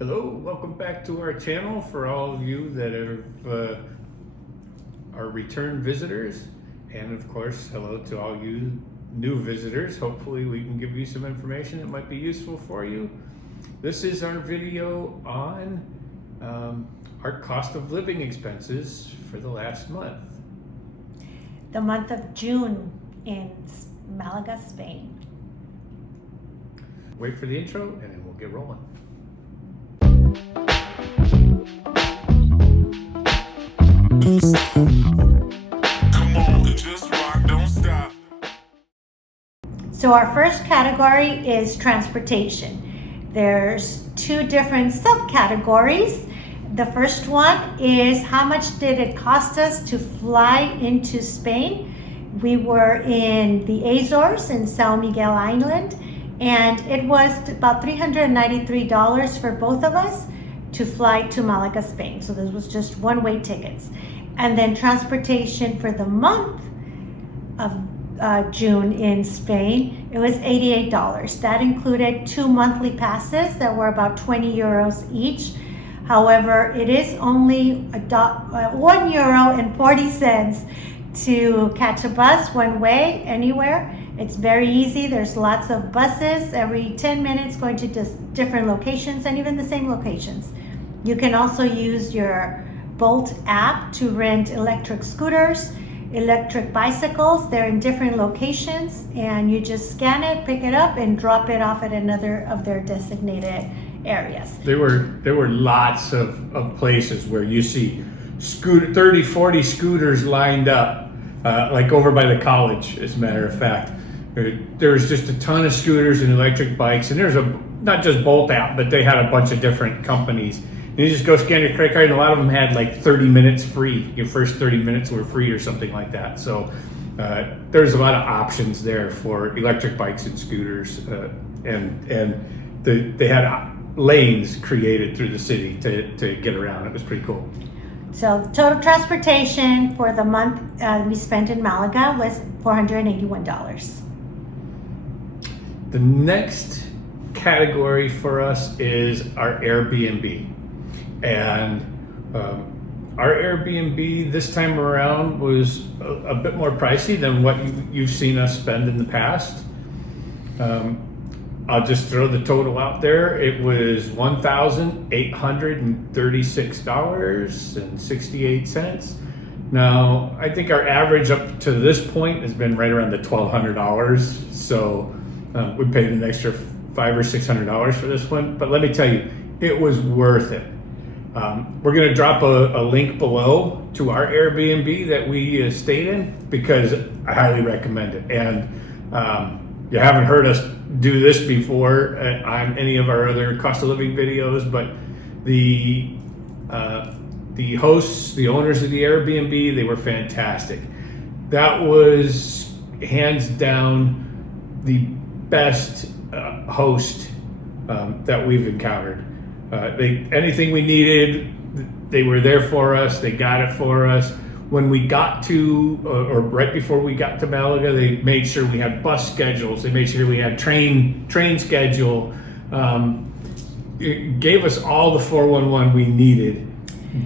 Hello, welcome back to our channel for all of you that are return visitors, and of course hello to all you new visitors. Hopefully we can give you some information that might be useful for you. This is our video on our cost of living expenses for the last month. The month of June in Malaga, Spain. Wait for the intro and then we'll get rolling. Come on, just rock, don't stop. So our first category is transportation. There's two different subcategories. The first one is how much did it cost us to fly into Spain? We were in the Azores in San Miguel Island, and it was about $393 for both of us to fly to Malaga, Spain. So this was just one-way tickets. And then transportation for the month of June in Spain, it was $88. That included 2 monthly passes that were about 20 euros each. However, it is only €1.40 to catch a bus one way anywhere. It's very easy. There's lots of buses every 10 minutes going to just different locations and even the same locations. You can also use your Bolt app to rent electric scooters, electric bicycles. They're in different locations, and you just scan it, pick it up, and drop it off at another of their designated areas. There were lots of places where you see 30, 40 scooters lined up, like over by the college, as a matter of fact. There's just a ton of scooters and electric bikes, and there's not just Bolt app, but they had a bunch of different companies. And you just go scan your credit card, and a lot of them had like 30 minutes free. Your first 30 minutes were free or something like that. So there's a lot of options there for electric bikes and scooters, and they had lanes created through the city to get around. It was pretty cool. So total transportation for the month we spent in Malaga was $481. The next category for us is our Airbnb. And our Airbnb this time around was a bit more pricey than what you've seen us spend in the past. I'll just throw the total out there. It was $1,836.68. Now, I think our average up to this point has been right around the $1,200. So we paid an extra $500 or $600 for this one. But let me tell you, it was worth it. We're going to drop a link below to our Airbnb that we stayed in, because I highly recommend it. And you haven't heard us do this before on any of our other cost of living videos, but the hosts, the owners of the Airbnb, they were fantastic. That was hands down the best host that we've encountered. Anything we needed, they were there for us. They got it for us. When we got to, or right before we got to Malaga, they made sure we had bus schedules. They made sure we had train schedule. It gave us all the 411 we needed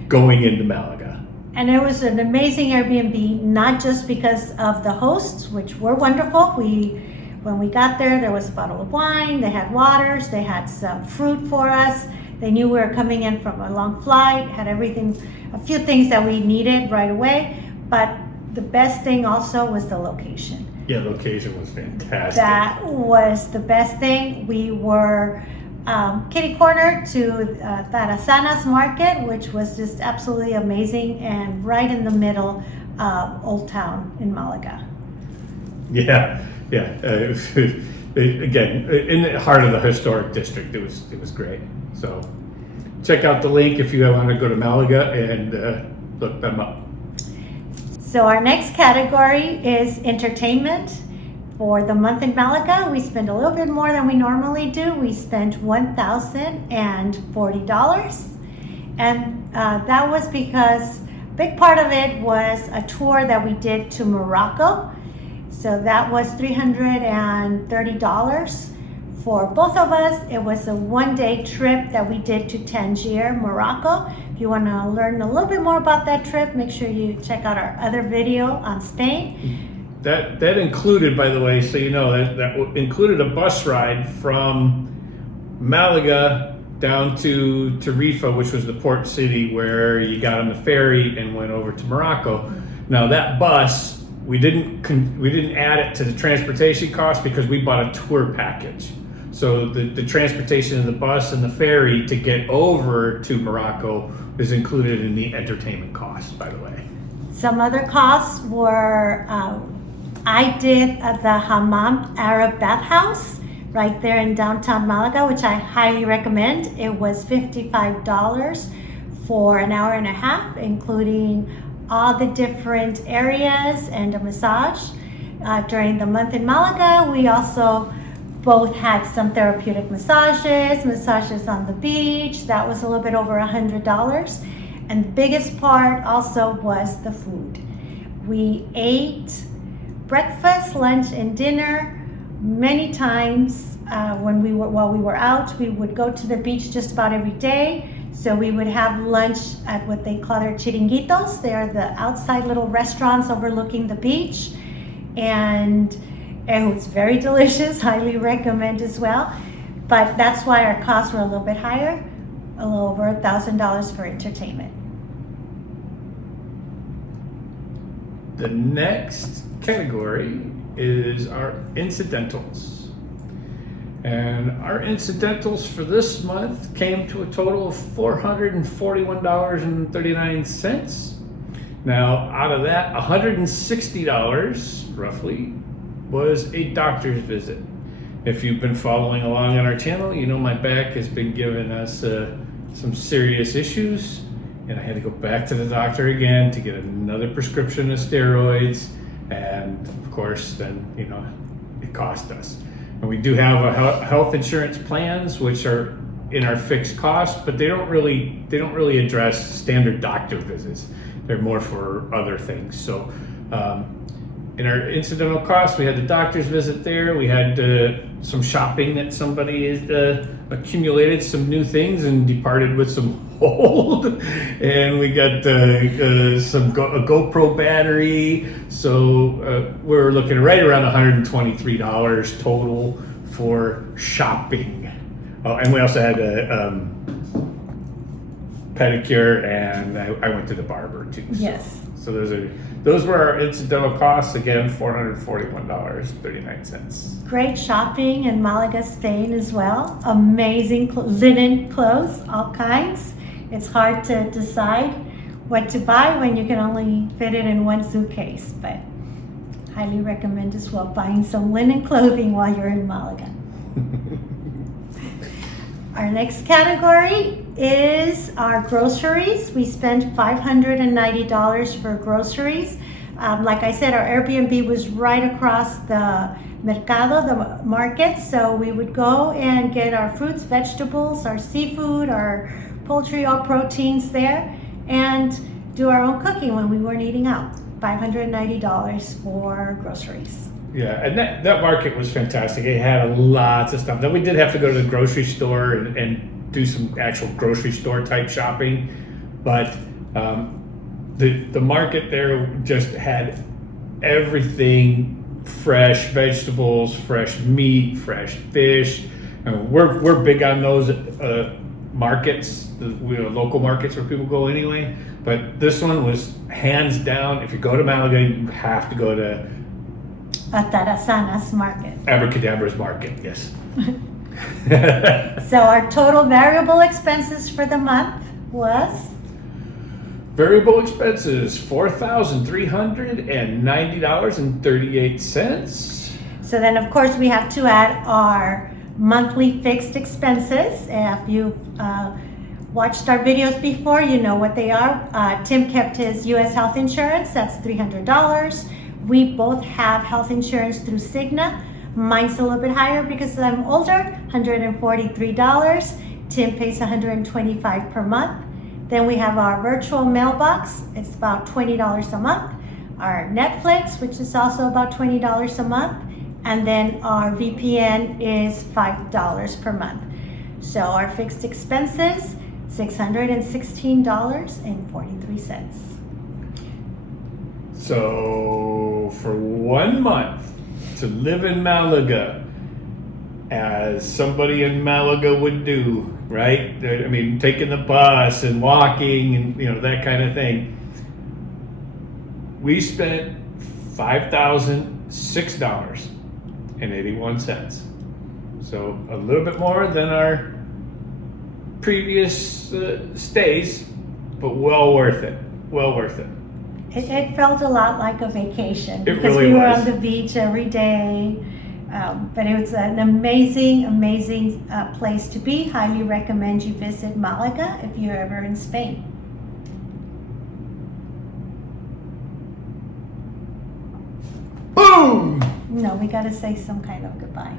going into Malaga. And it was an amazing Airbnb, not just because of the hosts, which were wonderful. When we got there was a bottle of wine, they had waters, they had some fruit for us. They knew we were coming in from a long flight, had everything, a few things that we needed right away. But the best thing also was the location. Yeah, location was fantastic. That was the best thing. We were kitty corner to Atarzanas market, which was just absolutely amazing, and right in the middle of Old Town in Malaga. Yeah. Again, in the heart of the historic district, it was great. So check out the link if you want to go to Malaga and look them up. So our next category is entertainment. For the month in Malaga, we spent a little bit more than we normally do. We spent $1,040. And that was because a big part of it was a tour that we did to Morocco. So that was $330 For both of us, it was a one-day trip that we did to Tangier, Morocco. If you want to learn a little bit more about that trip, make sure you check out our other video on Spain. That included, by the way, so you know, that included a bus ride from Malaga down to Tarifa, which was the port city where you got on the ferry and went over to Morocco. Now that bus, we didn't add it to the transportation cost because we bought a tour package. So the transportation of the bus and the ferry to get over to Morocco is included in the entertainment cost, by the way. Some other costs were, I did the Hammam Arab bathhouse right there in downtown Malaga, which I highly recommend. It was $55 for an hour and a half, including all the different areas and a massage. During the month in Malaga, we also both had some therapeutic massages on the beach. That was a little bit over $100. And the biggest part also was the food. We ate breakfast, lunch, and dinner many times while we were out. We would go to the beach just about every day. So we would have lunch at what they call their chiringuitos. They are the outside little restaurants overlooking the beach. And it was very delicious, highly recommend as well. But that's why our costs were a little bit higher, a little over $1,000 for entertainment. The next category is our incidentals. And our incidentals for this month came to a total of $441.39. Now, out of that, $160 roughly was a doctor's visit. If you've been following along on our channel, you know my back has been giving us some serious issues, and I had to go back to the doctor again to get another prescription of steroids, and of course, then it cost us. And we do have a health insurance plans which are in our fixed cost, but they don't really address standard doctor visits. They're more for other things. So in our incidental costs, we had the doctor's visit there. We had some shopping that somebody has accumulated some new things and departed with some old. And we got a GoPro battery. So we're looking right around $123 total for shopping. Oh, and we also had a pedicure, and I went to the barber too. Yes. So those were our incidental costs. Again, $441.39. Great shopping in Malaga, Spain as well. Amazing linen clothes, all kinds. It's hard to decide what to buy when you can only fit it in one suitcase, but highly recommend as well buying some linen clothing while you're in Malaga. Our next category is our groceries. We spent $590 for groceries. Like I said, our Airbnb was right across the mercado, the market. So we would go and get our fruits, vegetables, our seafood, our poultry, all proteins there, and do our own cooking when we weren't eating out. $590 for groceries. Yeah, and that market was fantastic. It had lots of stuff. Then we did have to go to the grocery store and do some actual grocery store type shopping, but the market there just had everything: fresh vegetables, fresh meat, fresh fish. And we're big on those markets, local markets where people go anyway. But this one was hands down. If you go to Malaga, you have to go to Atarzanas market. Abracadabra's market, yes. So our total variable expenses for the month was? Variable expenses, $4,390.38. So then of course we have to add our monthly fixed expenses. If you've watched our videos before, you know what they are. Tim kept his U.S. health insurance, that's $300. We both have health insurance through Cigna. Mine's a little bit higher because I'm older, $143. Tim pays $125 per month. Then we have our virtual mailbox. It's about $20 a month. Our Netflix, which is also about $20 a month. And then our VPN is $5 per month. So our fixed expenses, $616.43. So for 1 month to live in Malaga, as somebody in Malaga would do, right? I mean, taking the bus and walking and that kind of thing. We spent $5,006.81. So a little bit more than our previous stays, but well worth it. Well worth it. It felt a lot like a vacation It because really we were was. on the beach every day. But it was an amazing, amazing place to be. Highly recommend you visit Malaga if you're ever in Spain. Boom! No, we got to say some kind of goodbye.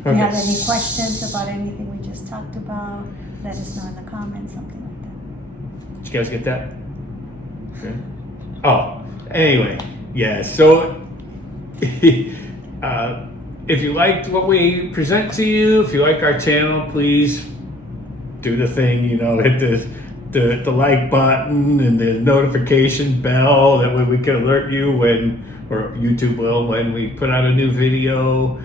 If Okay. you have any questions about anything we just talked about, let us know in the comments, something like that. Did you guys get that? Okay. Oh, anyway, yeah. So, if you liked what we present to you, if you like our channel, please do the thing. Hit the like button and the notification bell. That way we can alert you or YouTube will, when we put out a new video.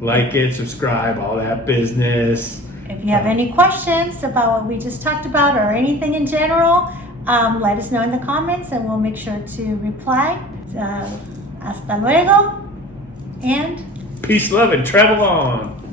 Like it, subscribe, all that business. If you have any questions about what we just talked about or anything in general, let us know in the comments and we'll make sure to reply. Hasta luego and Peace, love, and travel on.